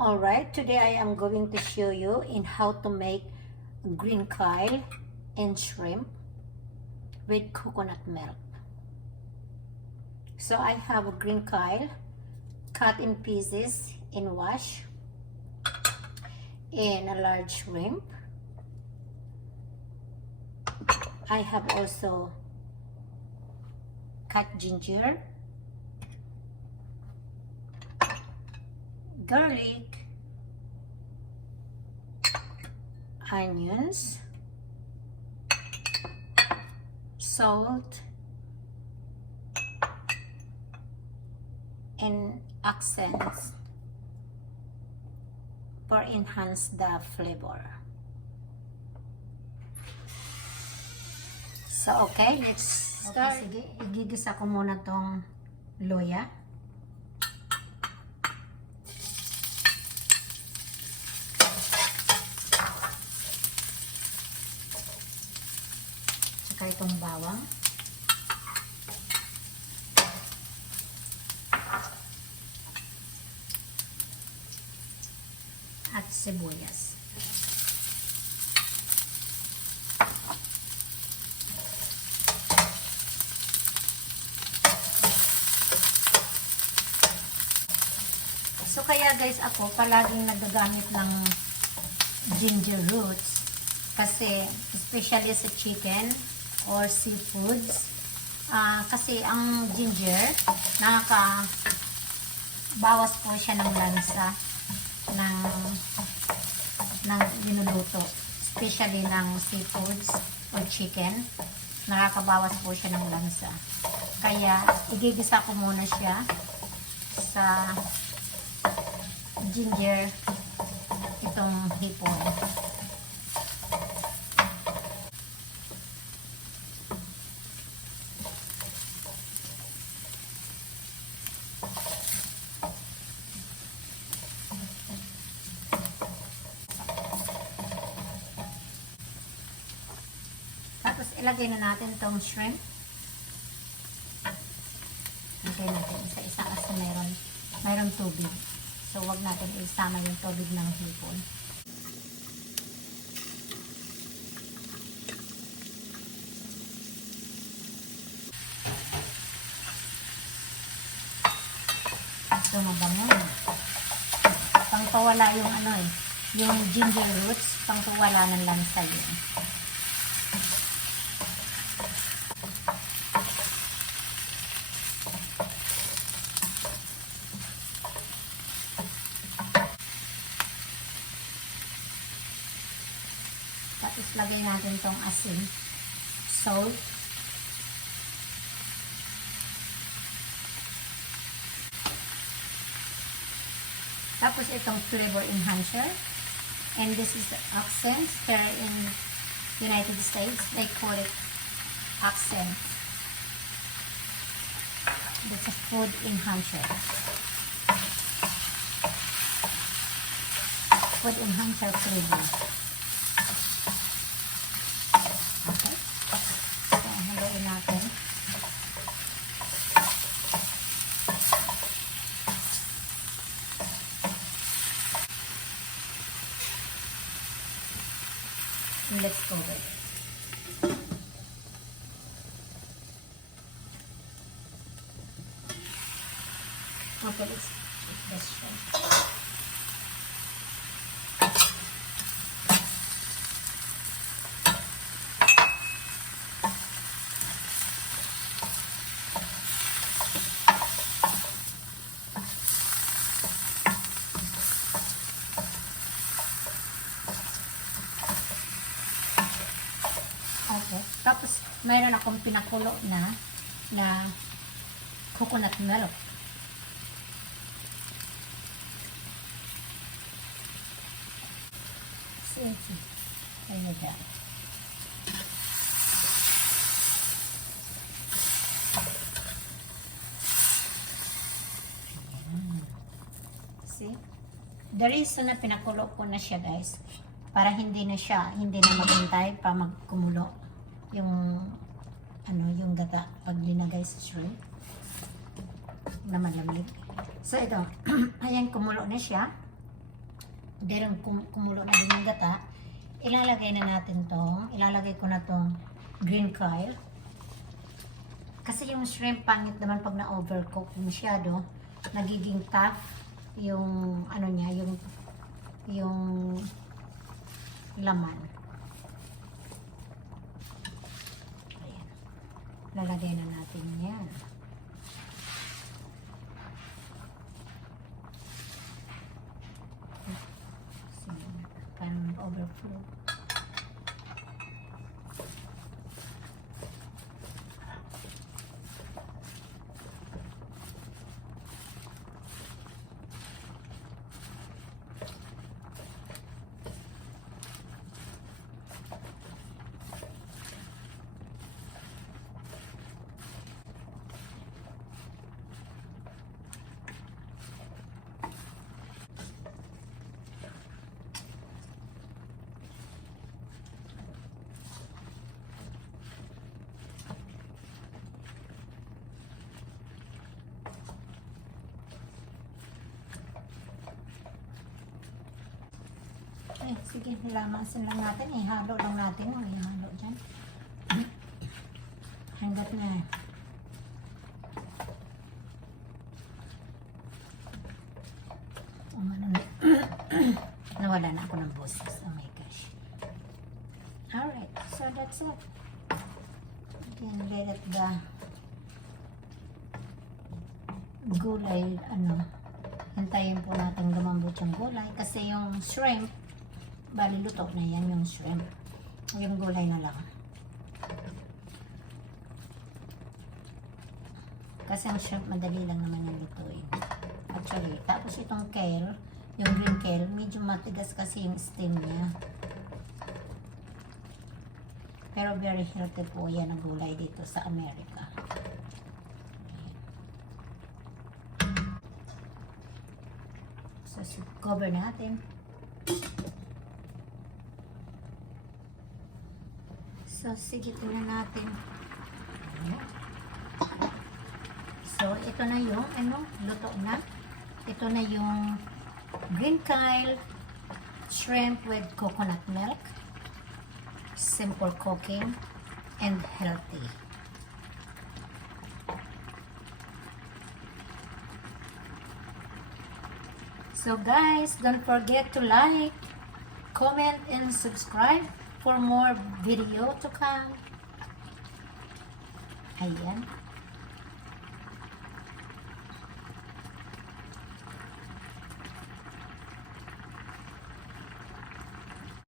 Alright, today I am going to show you in how to make green kale and shrimp with coconut milk. So I have a green kale cut in pieces and wash, and a large shrimp. I have also cut ginger, garlic, onions, salt, and accents for enhance the flavor. So okay, let's start. Okay, sige, igigisa ko muna tong luya. Tsaka itong bawang. At sibuyas. So kaya guys, ako palaging nagagamit ng ginger roots kasi especially sa chicken or seafoods, kasi ang ginger nakakabawas po siya ng lansa ng binuluto, especially ng seafoods or chicken. Nakakabawas po siya ng lansa, kaya igigisa ko muna siya sa ginger itong hipon. Tapos ilagay na natin itong shrimp. Ilagay natin isa-isa kasi mayroon tubig. So, wag natin isama yung tubig ng hipon. So, mabango. Pangpawala yung yung ginger roots, pangpawala ng lansa yun. Tapos lagay natin tong asin, salt, tapos itong flavor enhancer, and this is the accent. Here in United States they call it accent. It's a food enhancer. Food enhancer flavor. Okay. So, haluin natin. And let's go with it. Okay, let's check this shrimp. Okay. Tapos, mayroon akong pinakulo na coconut milk. See? Ayan dyan. See? The reason na pinakulo ko na siya guys, para hindi na maghintay pa magkumulo yung yung gata pag linagay sa shrimp na malamig. So ito, ayan, kumulo na siya. dahil kumulo na din yung gata, ilalagay na natin ilalagay ko na tong green kale. Kasi yung shrimp, pangit naman pag na-overcook masyado, nagiging tough yung ano niya, yung laman. Ayan. Lalagay na natin yan. Parang overflow. Eh, sige, lamasin lang natin. Ihalo lang natin. Ihalo dyan. Hanggat na. Nawala na ako ng boses. Oh my gosh. Alright. So, that's it. Again, let it the gulay, hintayin po natin lumambot yung gulay. Kasi yung shrimp, bali luto na yan yung shrimp. Yung gulay na lang. Kasi ang shrimp madali lang naman yung lutuin. Actually, tapos itong kale, yung green kale, medyo matigas kasi yung stem niya. Pero very healthy po yan ang gulay dito sa Amerika. So, cover natin. So, sige, tingnan natin. So, ito na yung, luto na. Ito na yung green kale, shrimp with coconut milk. Simple cooking and healthy. So, guys, don't forget to like, comment, and subscribe for more video to come. Ayan.